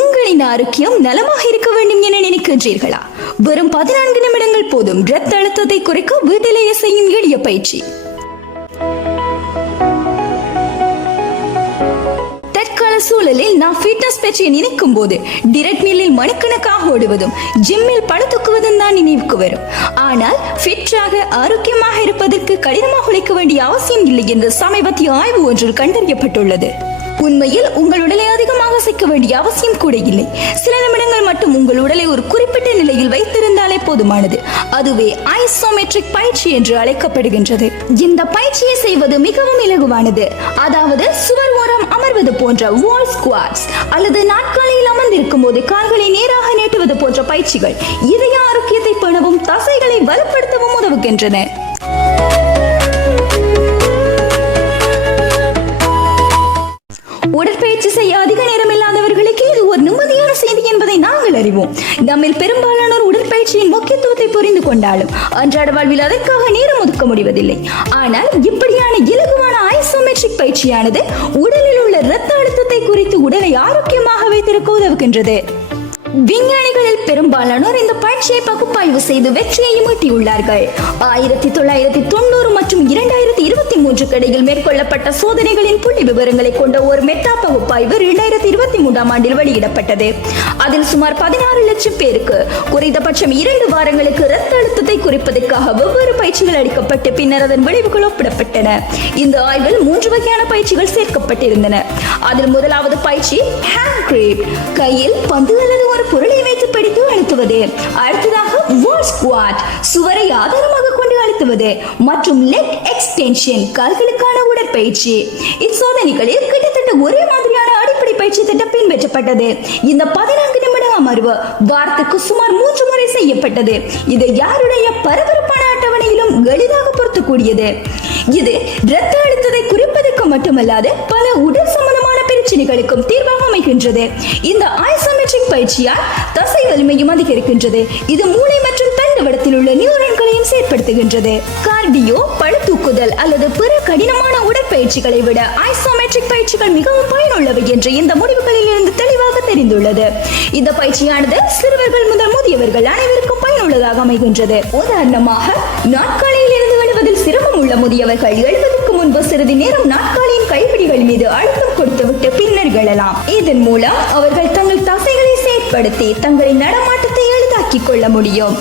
உங்களின் ஆரோக்கியம் நலமாக இருக்க வேண்டும் என நினைக்கின்றீர்களா? வெறும் 14 நிமிடங்கள் போதும் இரத்த அழுத்தத்தை குறைக்க வீட்டிலேயே செய்யும் எளிய பயிற்சி. தற்கால சூழலில் நாம் ஃபிட்னஸ் பற்றி நினைக்கும் போது டிரெட்மில்லில் மணிக்கணக்காக ஓடுவதும் ஜிம்மில் பளு தூக்குவதும் தான் நினைவுக்கு வரும். ஆனால் ஃபிட்டாக ஆரோக்கியமாக இருப்பதற்கு கடினமாக உழைக்க வேண்டிய அவசியம் இல்லை என்று சமீபத்திய ஆய்வு ஒன்றில் கண்டறியப்பட்டுள்ளது. உண்மையில் உங்கள் உடலை அதிகமாக அசைக்க வேண்டிய அவசியம் கூட இல்லை. சில நிமிடங்கள் மட்டும் உங்கள் உடலை ஒரு குறிப்பிட்ட நிலையில் வைத்திருந்தாலே போதுமானது. அதுவே ஐசோமெட்ரிக் பயிற்சி என்று அழைக்கப்படுகின்றது. இந்த பயிற்சியை செய்வது மிகவும் இலகுவானது. அதாவது சுவர் ஓரம் அமர்வது போன்ற வால் ஸ்குவாட்ஸ் அல்லது நாற்காலியில் அமர்ந்திருக்கும் போது கால்களை நேராக நீட்டுவது போன்ற பயிற்சிகள் இதய ஆரோக்கியத்தை பேணவும் தசைகளை வலுப்படுத்தவும் உதவுகின்றன. உடற்பயிற்சி செய்ய அதிக நேரம் இல்லாதவர்களுக்கு இது ஒரு நிம்மதியான செய்தி என்பதை நாங்கள் அறிவோம். நம்மில் பெரும்பாலானோர் உடற்பயிற்சியின் முக்கியத்துவத்தை புரிந்து கொண்டாலும் அன்றாட வாழ்வில் அதற்காக நேரம் ஒதுக்க முடிவதில்லை. ஆனால் இப்படியான இலகுவான ஐசோமெட்ரிக் பயிற்சியானது உடலில் உள்ள இரத்த அழுத்தத்தை குறித்து உடலை ஆரோக்கியமாக வைத்திருக்க உதவுகின்றது. விஞ்ஞானிகளில் பெரும்பாலானோர் இந்த பயிற்சியை பகுப்பாய்வு செய்து வெற்றியையும் ஈட்டியுள்ளார்கள். 1990 மற்றும் 2023 இடையில் மேற்கொள்ளப்பட்ட சோதனைகளின் புள்ளி விவரங்களை கொண்ட ஒரு மெட்டா பகுப்பாய்வு 2023 ஆண்டில் வெளியிடப்பட்டது. அதில் சுமார் 16 லட்சம் பேருக்கு குறைந்தபட்சம் 2 வாரங்களுக்கு இரத்த அழுத்தத்தை குறைப்பதற்காக வெவ்வேறு பயிற்சிகள் அளிக்கப்பட்டு பின்னர் அதன் விளைவுகள் ஒப்பிடப்பட்டன. இந்த ஆய்வில் 3 வகையான பயிற்சிகள் சேர்க்கப்பட்டிருந்தன. அதில் முதலாவது பயிற்சி ஹேண்ட் கிரிப், கையில் பந்து அல்லது ஒரு பொருளை வைத்து பிடித்து அழுத்துவது. அடுத்ததாக வால் ஸ்குவாட், சுவரை ஆதாரமாக கொண்டு அழுத்துவது மற்றும் லெக் எக்ஸ்டென்ஷன், கால்களுக்கான உடற்பயிற்சி. இச்சோதனைகளில் கிட்டத்தட்ட ஒரே மாதிரியான அடிப்படை பயிற்சி திட்டம் பின்பற்றப்பட்டது. இந்த 14 நிமிட அமர்வு வாரத்துக்கு சுமார் 3 முறை செய்யப்பட்டது. இது யாருடைய பரபரப்பான அட்டவணையிலும் எளிதாக பொருத்தக்கூடியது. இது இரத்த அழுத்தத்தை குறைப்பதற்கு மட்டுமல்லாது பல உடல் சம்பந்தமான பிரச்சனைகளுக்கும் தீர்வாக அமைகின்றது. இந்த ஐசோமெட்ரிக் பயிற்சியால் தசை வலிமையும் அதிகரிக்கின்றது. இது மூளை மற்றும் தண்டுவடத்தில் உள்ள நியூரான்களையும் செயற்படுத்துகின்றது. கார்டியோ, பளு தூக்குதல் அல்லது பிற கடினமான உடற்பயிற்சிகளை விட ஐசோமெட்ரிக் பயிற்சிகள் மிகவும் பயனுள்ளவை என்று இந்த முடிவுகளில் இருந்து தெளிவாக தெரிந்துள்ளது. இந்த பயிற்சியானது சிறுவர்கள் முதல் முதியவர்கள் அனைவருக்கும் பயனுள்ளதாக அமைகின்றது. உதாரணமாக, நாற்காலியில் இருந்து விழுவதில் சிரமம் உள்ள முதியவர்கள் எழுவதற்கு முன்பு சிறிது நேரம் நாற்காலியின் கைப்பிடிகள் மீது அழுத்தம் கொடுத்துவிட்டு பின்னர் எழலாம். இதன் மூலம் அவர்கள் தங்கள் தசைகளை செயற்படுத்தி தங்களின் நடமாட்டத்தை எளிதாக்கிக் கொள்ள முடியும்.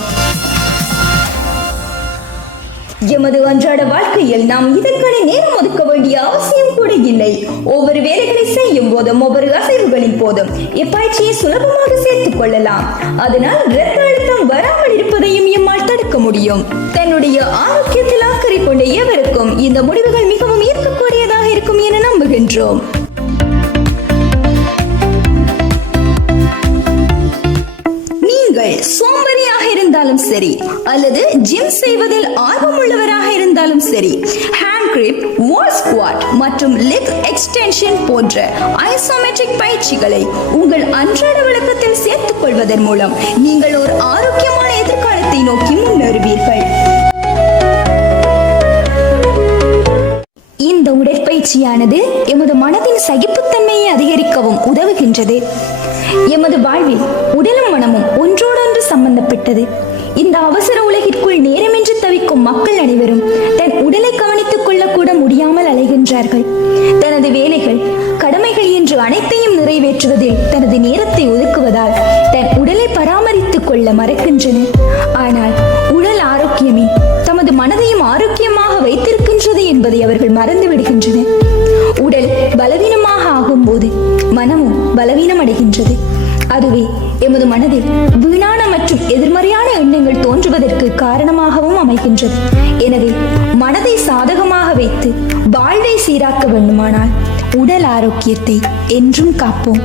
எமது அன்றாட வாழ்க்கையில் நாம் இதற்கான நேரம் ஒதுக்க வேண்டிய அவசியம் கூட இல்லை. ஒவ்வொரு வேலைகளை செய்யும் போதும் ஒவ்வொரு அசைவுகளின் போதும் இப்பயிற்சியை சுலபமாக சேர்த்துக் கொள்ளலாம். அதனால் இரத்த அழுத்தம் வராமல் இருப்பதையும் எம்மால் தடுக்க முடியும். தன்னுடைய ஆரோக்கியத்தில் அக்கறை கொண்ட எவருக்கும் இந்த முடிவுகள் மிகவும் ஈர்க்கக்கூடியதாக இருக்கும் என நம்புகின்றோம். சோம்பேறியாக இருந்தாலும் சரி அல்லது ஜிம் செய்வதில் ஆர்வம் உள்ளவராக இருந்தாலும் சரி, ஹேண்ட் கிரிப், வால் ஸ்குவாட் மற்றும் லெக் எக்ஸ்டென்ஷன் போன்ற ஐசோமெட்ரிக் பயிற்சிகளை உங்கள் அன்றாட வழக்கத்தில் சேர்த்துக் கொள்வதன் மூலம் நீங்கள் ஒரு ஆரோக்கியமான எதிர்காலத்தை நோக்கி முன்னேறுவீர்கள். இந்த உடற்பயிற்சியானது எமது மனதின் சகிப்புத்தன்மையை அதிகரிக்கவும் உதவுகின்றது. எமது வாழ்வில் உடலும் மனமும் ஒன்றோடொன்று சம்பந்தப்பட்டது. இந்த அவசர உலகிற்குள் நேரமின்றி தவிக்கும் மக்கள் அனைவரும் தன் உடலை கவனித்துக் கொள்ள கூட முடியாமல் அலைகின்றார்கள். தனது வேலைகள், கடமைகள் என்று அனைத்தையும் நிறைவேற்றுவதில் தனது நேரத்தை ஒதுக்குவதால் தன் உடலை பராமரித்துக் கொள்ள மறக்கின்றனர். ஆனால் உடல் ஆரோக்கியமே தமது மனதையும் ஆரோக்கியமாக வைத்திருக்கின்றது என்பதை அவர்கள் மறந்து விடுகின்றனர். உடல் பலவீனமாக ஆகும் போது மனமும் பலவீனம் அடைகின்றது. அதுவே எமது மனதில் வீணான மற்றும் எதிர்மறையான எண்ணங்கள் தோன்றுவதற்கு காரணமாகவும் அமைகின்றது. எனவே மனதை சாதகமாக வைத்து வாழ்வை சீராக்க வேண்டுமானால் உடல் ஆரோக்கியத்தை என்றும் காப்போம்.